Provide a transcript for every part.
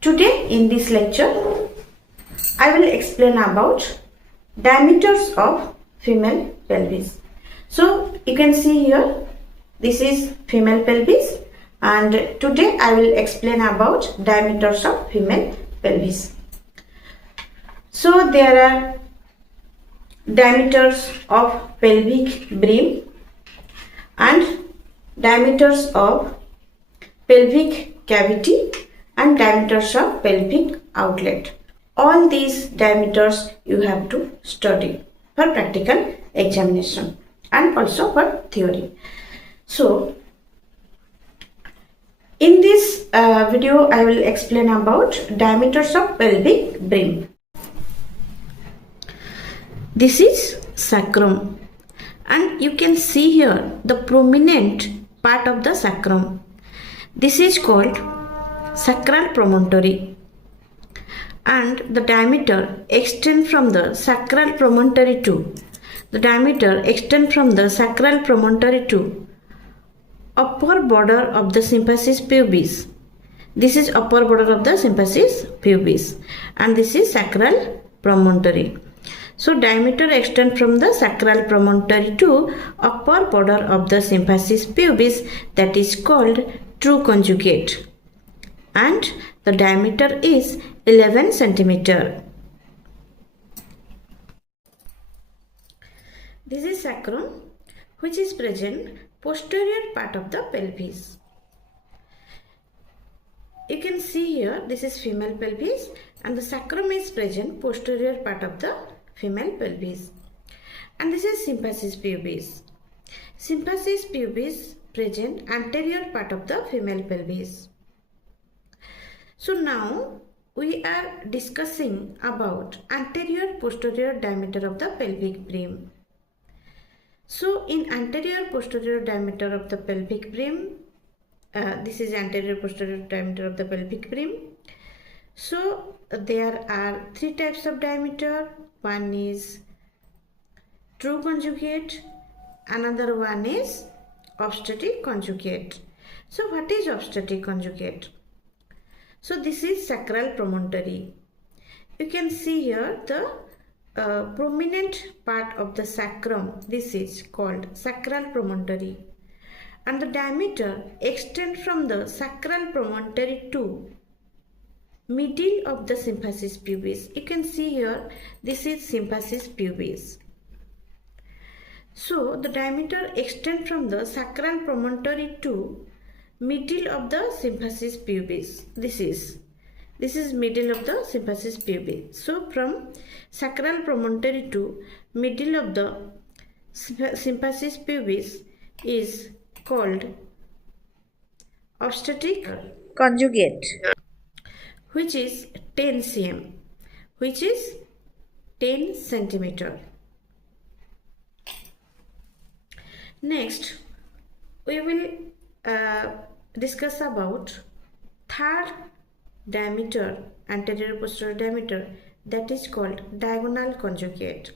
Today in this lecture, I will explain about diameters of female pelvis. So you can see here, this is female pelvis, and today I will explain about diameters of female pelvis. So there are diameters of pelvic brim and diameters of pelvic cavity and diameters of pelvic outlet. All these diameters you have to study for practical examination and also for theory. So in this video I will explain about diameters of pelvic brim. This is sacrum, and you can see here the prominent part of the sacrum. This is called sacral promontory, and the diameter extends from the sacral promontory to upper border of the symphysis pubis. This is upper border of the symphysis pubis, and this is sacral promontory. So diameter extends from the sacral promontory to upper border of the symphysis pubis, that is called true conjugate, and the diameter is 11 centimeter. This is sacrum, which is present posterior part of the pelvis. You can see here, this is female pelvis, and the sacrum is present posterior part of the female pelvis, and this is symphysis pubis. Symphysis pubis present anterior part of the female pelvis. So now we are discussing about anterior posterior diameter of the pelvic brim. So in anterior posterior diameter of the pelvic brim, this is anterior posterior diameter of the pelvic brim. So there are three types of diameter. One is true conjugate, another one is obstetric conjugate. So what is obstetric conjugate? So this is sacral promontory. You can see here the prominent part of the sacrum. This is called sacral promontory, and the diameter extends from the sacral promontory to middle of the symphysis pubis. You can see here, this is symphysis pubis. So the diameter extends from the sacral promontory to middle of the symphysis pubis. This is middle of the symphysis pubis. So from sacral promontory to middle of the symphysis pubis is called obstetric conjugate, which is 10 cm, which is 10 centimeter. Next, we will discuss about third diameter, anterior posterior diameter, that is called diagonal conjugate,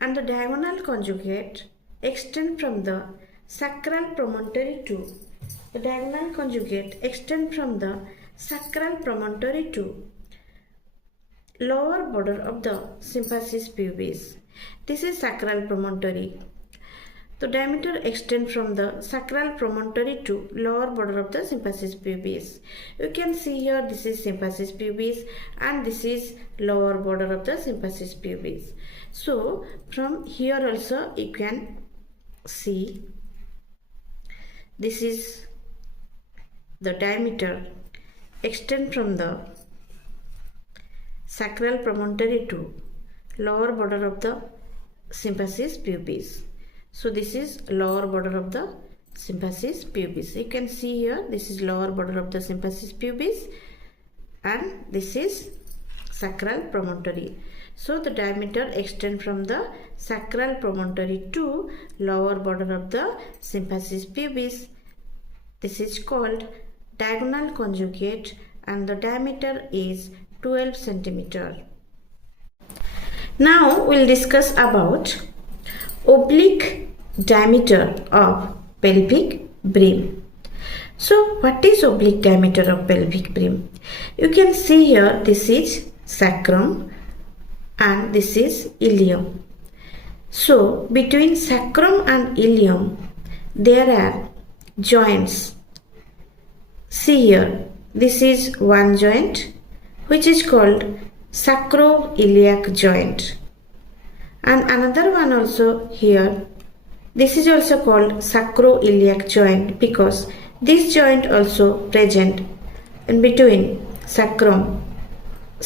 and the diagonal conjugate extends from the sacral promontory to lower border of the symphysis pubis. This is sacral promontory. The diameter extends from the sacral promontory to lower border of the symphysis pubis. You can see here, this is symphysis pubis, and this is lower border of the symphysis pubis. So from here also you can see, this is the diameter extend from the sacral promontory to lower border of the symphysis pubis. So this is lower border of the symphysis pubis. You can see here, this is lower border of the symphysis pubis, and this is sacral promontory. So the diameter extends from the sacral promontory to lower border of the symphysis pubis. This is called diagonal conjugate, and the diameter is 12 centimeter. Now we'll discuss about oblique diameter of pelvic brim. So what is oblique diameter of pelvic brim? You can see here this is sacrum and this is ilium. So between sacrum and ilium there are joints. See here, this is one joint which is called sacroiliac joint, and another one also here. This is also called sacroiliac joint because this joint also present in between sacrum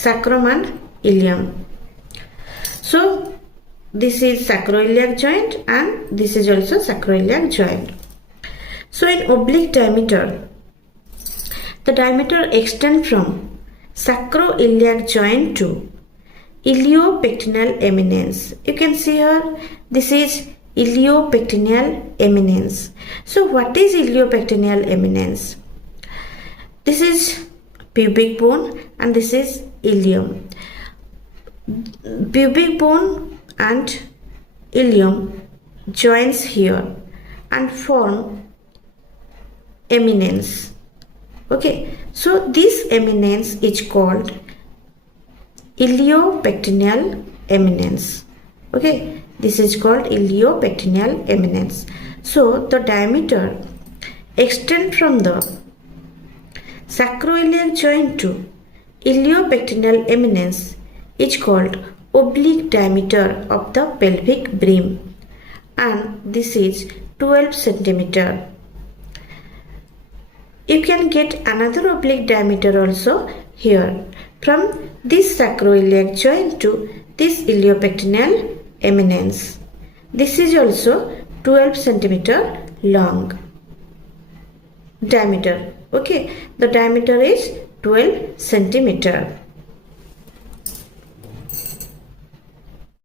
and ilium. So this is sacroiliac joint and this is also sacroiliac joint. So in oblique diameter, the diameter extends from sacroiliac joint to iliopectineal eminence. You can see here this is iliopectineal eminence. So what is iliopectineal eminence? This is pubic bone and this is ilium. Pubic bone and ilium joins here and form eminence. Okay, so this eminence is called iliopectineal eminence. Okay, this is called iliopectineal eminence. So the diameter extends from the sacroiliac joint to iliopectineal eminence is called oblique diameter of the pelvic brim, and this is 12 centimeter. You can get another oblique diameter also here from this sacroiliac joint to this iliopectineal eminence. This is also 12 centimeter long diameter. Okay, the diameter is 12 centimeter.